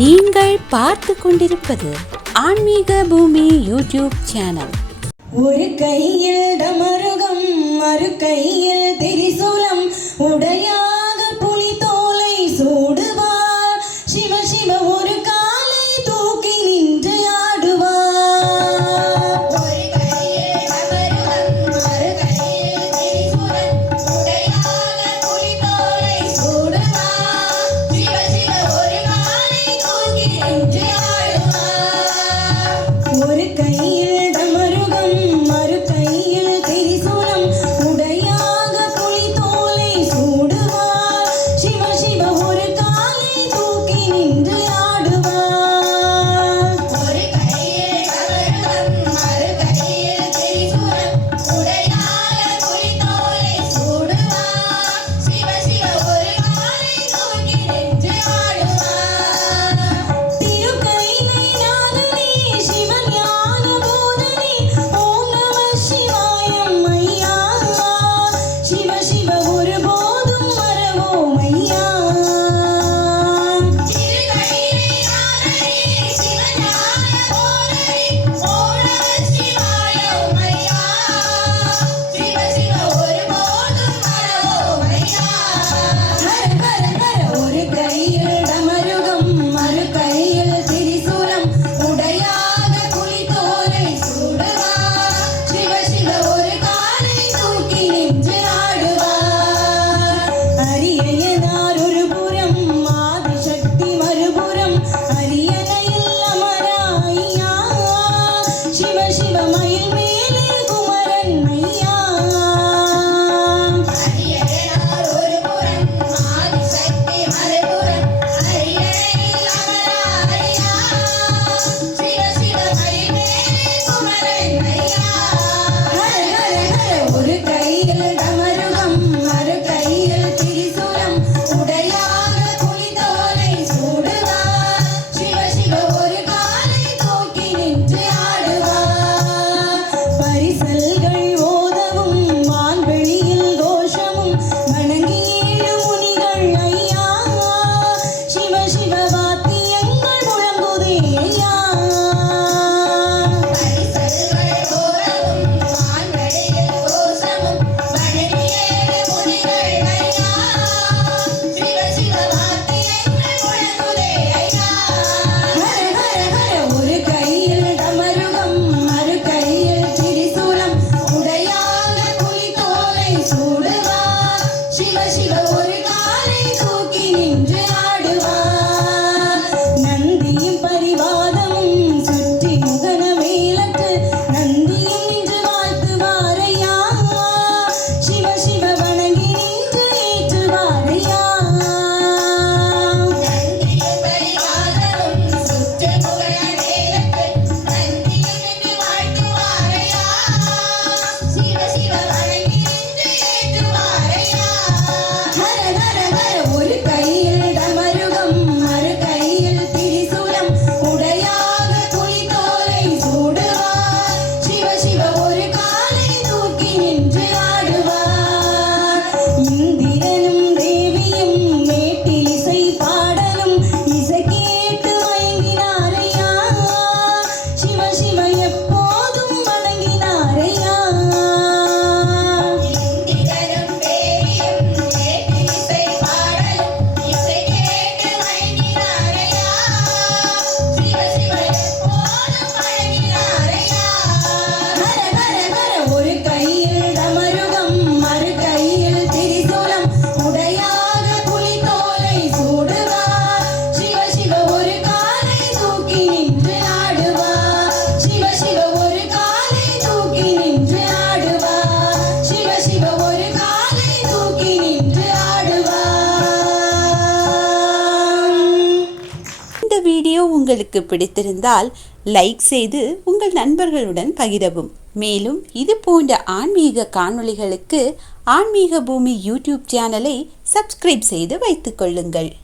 நீங்கள் பார்த்து கொண்டிருப்பது ஆன்மீக பூமி யூடியூப் சேனல். ஒரு கையில் டமருகம், மறு கையில் திரிசூலம், உடையாக புலி தோலை சூடுவார். சிவ சிவ ஒரு காலை தூக்கி நின்று ஆடுவார். ஒரு கையில் டமருகம், மறு கையில் திரிசூலம், உடையாக புலி தோலை சூடுவார். சிவ சிவ ஒரு காலை தூக்கி நின்று ஆடுவார். ஒரு கையில் வீடியோ உங்களுக்கு பிடித்திருந்தால் லைக் செய்து உங்கள் நண்பர்களுடன் பகிரவும். மேலும் இது போன்ற ஆன்மீக காணொளிகளுக்கு ஆன்மீக பூமி யூடியூப் சேனலை சப்ஸ்கிரைப் செய்து வைத்துக் கொள்ளுங்கள்.